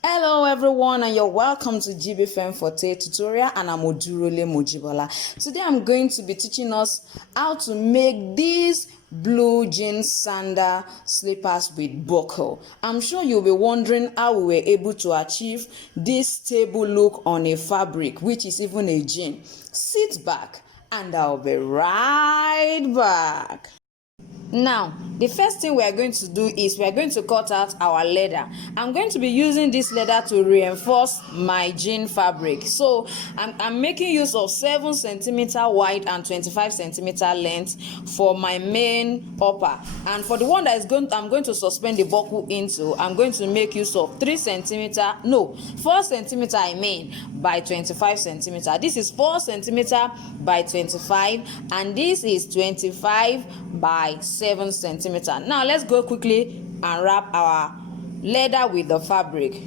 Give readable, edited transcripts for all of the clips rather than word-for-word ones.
Hello everyone, and you're welcome to Jibbyfemforte tutorial, and I'm Odurole Mojibola. Today I'm going to be teaching us how to make these blue jean sandal slippers with buckle. I'm sure you'll be wondering how we were able to achieve this stable look on a fabric, which is even a jean. Sit back and I'll be right back. Now, the first thing we are going to do is we are going to cut out our leather. I'm going to be using this leather to reinforce my jean fabric. So I'm making use of 7 centimeter wide and 25 centimeter length for my main upper. And for the one that I'm going to suspend the buckle into, I'm going to make use of 4 centimeter by 25 centimeter. This is 4 centimeter by 25, and this is 25 by 7 centimeter. Now let's go quickly and wrap our leather with the fabric.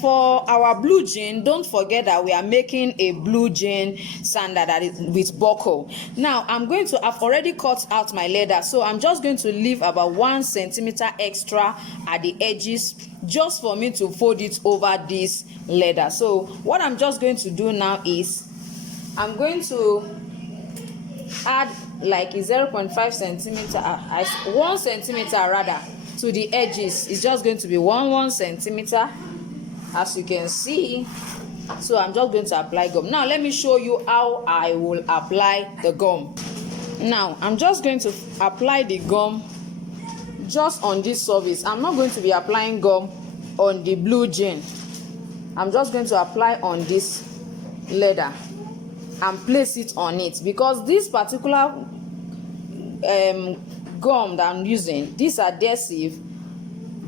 For our blue jean, don't forget that we are making a blue jean sandal that is with buckle. Now I've already cut out my leather, so I'm just going to leave about 1 centimeter extra at the edges just for me to fold it over this leather. So what I'm just going to do now is I'm going to add like a 0.5 centimeter 1 centimeter rather to the edges. It's just going to be 1 centimeter, as you can see. So I'm just going to apply gum. Now let me show you how I will apply the gum. Now I'm just going to apply the gum just on this surface. I'm not going to be applying gum on the blue jean. I'm just going to apply on this leather and place it on it, because this particular gum that I'm using, this adhesive,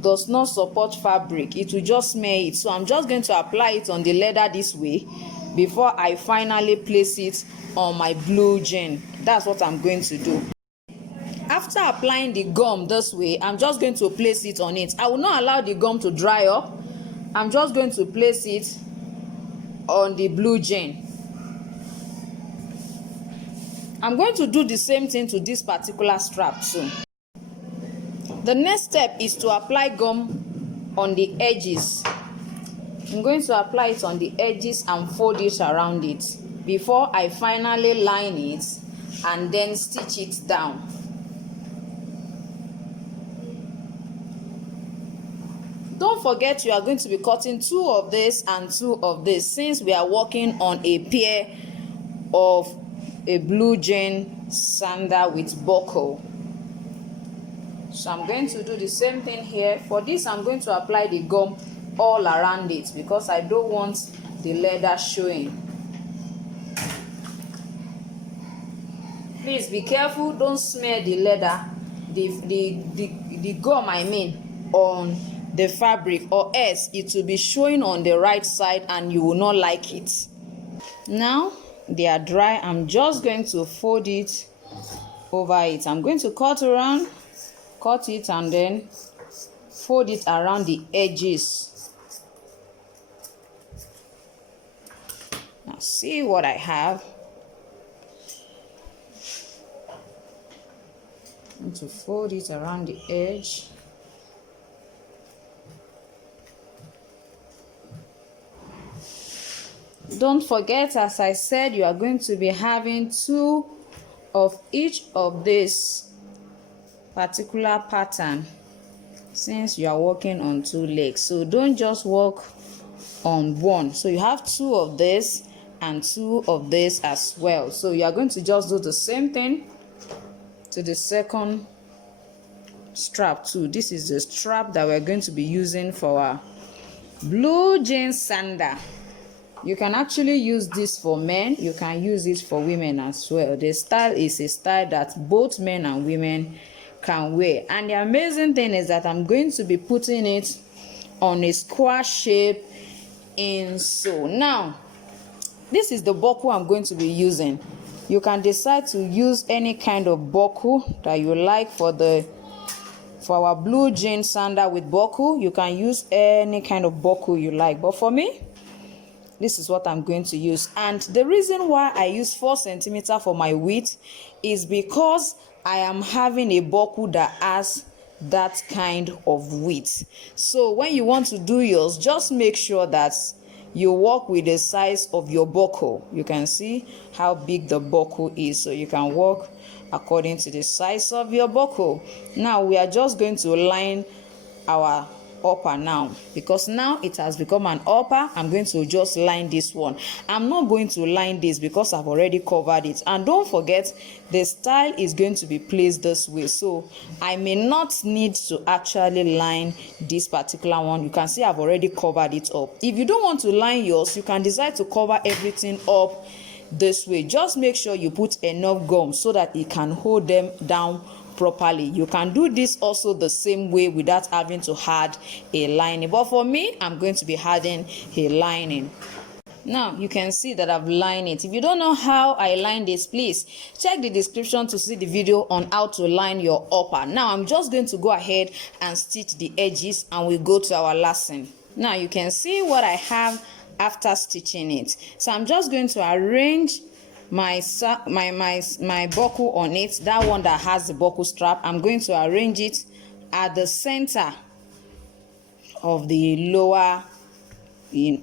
does not support fabric. It will just smear it. So I'm just going to apply it on the leather this way before I finally place it on my blue jean. That's what I'm going to do. After applying the gum this way, I'm just going to place it on it. I will not allow the gum to dry up. I'm just going to place it on the blue jean. I'm going to do the same thing to this particular strap too. The next step is to apply gum on the edges. I'm going to apply it on the edges and fold it around it before I finally line it and then stitch it down. Don't forget you are going to be cutting 2 of this and 2 of this, since we are working on a pair of a blue jean sandal with buckle. So I'm going to do the same thing here. For this, I'm going to apply the gum all around it because I don't want the leather showing. Please be careful, don't smear the leather, the gum on the fabric, or else it will be showing on the right side and you will not like it. Now they are dry. I'm just going to fold it over it. I'm going to cut it and then fold it around the edges. Now see what I have. I'm going to fold it around the edge. Don't forget, as I said, you are going to be having 2 of each of this particular pattern, since you are working on 2 legs. So don't just work on one. So you have 2 of this and 2 of this as well. So you are going to just do the same thing to the second strap too. This is the strap that we're going to be using for our blue jean sandal. You can actually use this for men, you can use it for women as well. The style is a style that both men and women can wear. And the amazing thing is that I'm going to be putting it on a square shape insole. Now, this is the buckle I'm going to be using. You can decide to use any kind of buckle that you like for our blue jean sandal with buckle. You can use any kind of buckle you like, but for me, this is what I'm going to use. And the reason why I use 4 centimeter for my width is because I am having a buckle that has that kind of width. So when you want to do yours, just make sure that you work with the size of your buckle. You can see how big the buckle is, so you can work according to the size of your buckle. Now we are just going to line our upper now, because now it has become an upper. I'm going to just line this one. I'm not going to line this because I've already covered it. And don't forget, the style is going to be placed this way, so I may not need to actually line this particular one. You can see I've already covered it up. If you don't want to line yours, you can decide to cover everything up this way. Just make sure you put enough gum so that it can hold them down properly. You can do this also the same way without having to add a lining, but for me, I'm going to be adding a lining. Now you can see that I've lined it. If you don't know how I line this, please check the description to see the video on how to line your upper. Now I'm just going to go ahead and stitch the edges, and we go to our lesson. Now you can see what I have after stitching it. So I'm just going to arrange my buckle on it, that one that has the buckle strap. I'm going to arrange it at the center of the lower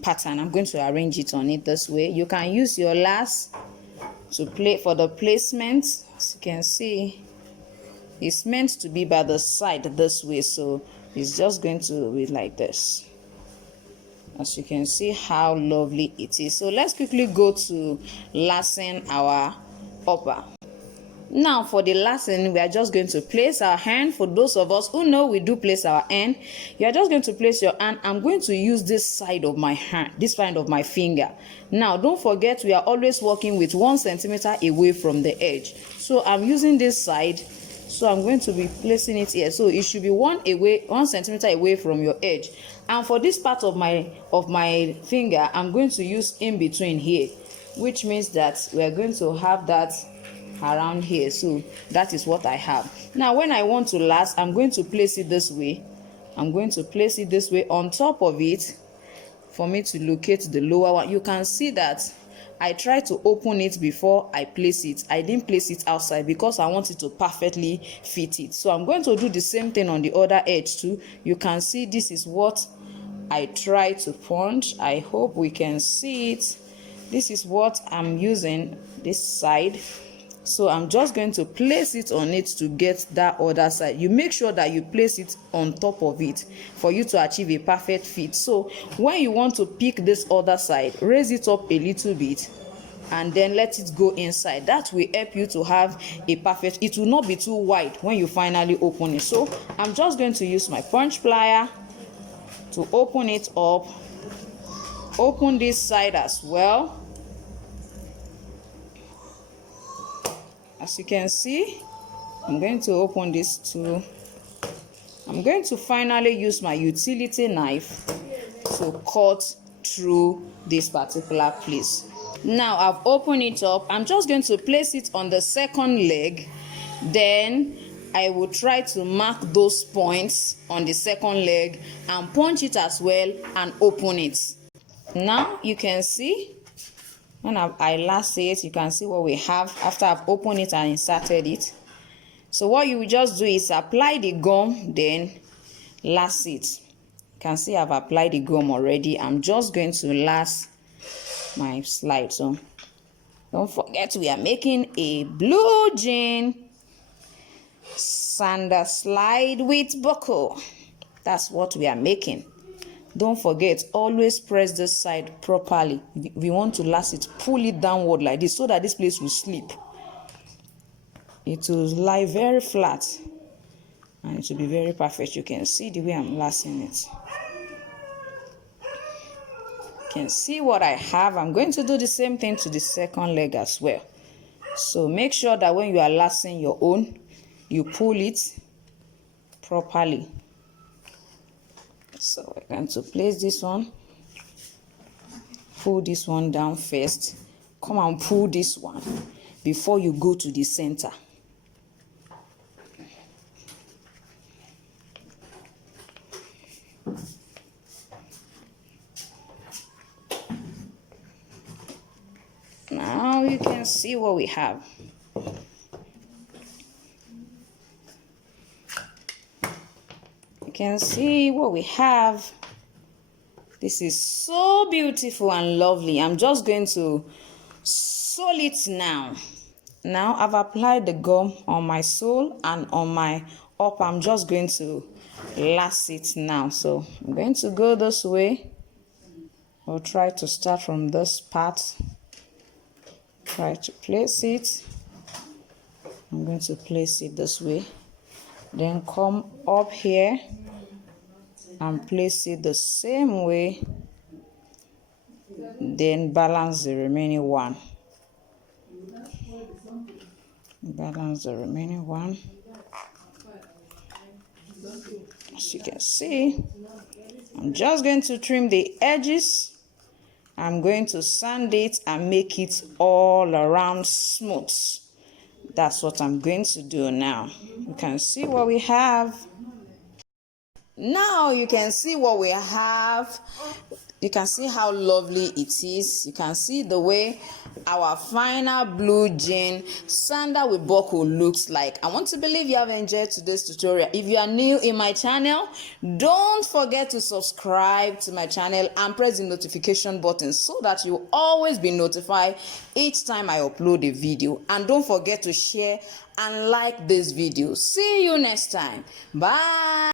pattern. I'm going to arrange it on it this way. You can use your lace to play for the placement. As you can see, it's meant to be by the side this way, so it's just going to be like this. As you can see how lovely it is. So let's quickly go to lacing our upper. Now for the lacing, we are just going to place our hand. For those of us who know we do place our hand, you are just going to place your hand. I'm going to use this side of my hand, this side of my finger. Now don't forget, we are always working with 1 centimeter away from the edge. So I'm using this side, so I'm going to be placing it here. So it should be 1 centimeter away from your edge. And for this part of my finger, I'm going to use in between here, which means that we are going to have that around here. So that is what I have. Now when I want to lace, I'm going to place it this way. I'm going to place it this way on top of it for me to locate the lower one. You can see that I try to open it before I place it. I didn't place it outside because I want it to perfectly fit it. So I'm going to do the same thing on the other edge too. You can see this is what I try to punch. I hope we can see it. This is what I'm using, this side. So I'm just going to place it on it to get that other side. You make sure that you place it on top of it for you to achieve a perfect fit. So when you want to pick this other side, raise it up a little bit and then let it go inside. That will help you to have a perfect, it will not be too wide when you finally open it. So I'm just going to use my punch plier to open it up, open this side as well. As you can see, I'm going to open this too. I'm going to finally use my utility knife to cut through this particular place. Now I've opened it up. I'm just going to place it on the second leg. Then I will try to mark those points on the second leg and punch it as well and open it. Now you can see when I lace it, you can see what we have after I've opened it and inserted it. So what you will just do is apply the gum, then lace it. You can see I've applied the gum already. I'm just going to lace my slide. So don't forget, we are making a blue Jean Sandal slide with buckle. That's what we are making. Don't forget, always press this side properly. If you want to lace it, pull it downward like this so that this place will slip. It will lie very flat and it will be very perfect. You can see the way I'm lacing it. You can see what I have. I'm going to do the same thing to the second leg as well. So make sure that when you are lacing your own, you pull it properly. So we're going to place this one, pull this one down first, come and pull this one before you go to the center. Now you can see what we have. can see what we have. This is so beautiful and lovely. I'm just going to sew it now. Now I've applied the gum on my sole and on my up. I'm just going to lace it now. So I'm going to go this way. I'll try to start from this part. Try to place it. I'm going to place it this way. Then come up here and place it the same way. Then balance the remaining one. Balance the remaining one. As you can see, I'm just going to trim the edges. I'm going to sand it and make it all around smooth. That's what I'm going to do now. You can see what we have. Now you can see what we have. You can see how lovely it is. You can see the way our final blue jean sandal with buckle looks like. I want to believe you have enjoyed today's tutorial. If you are new in my channel, don't forget to subscribe to my channel and press the notification button so that you'll always be notified each time I upload a video. And don't forget to share and like this video. See you next time. Bye.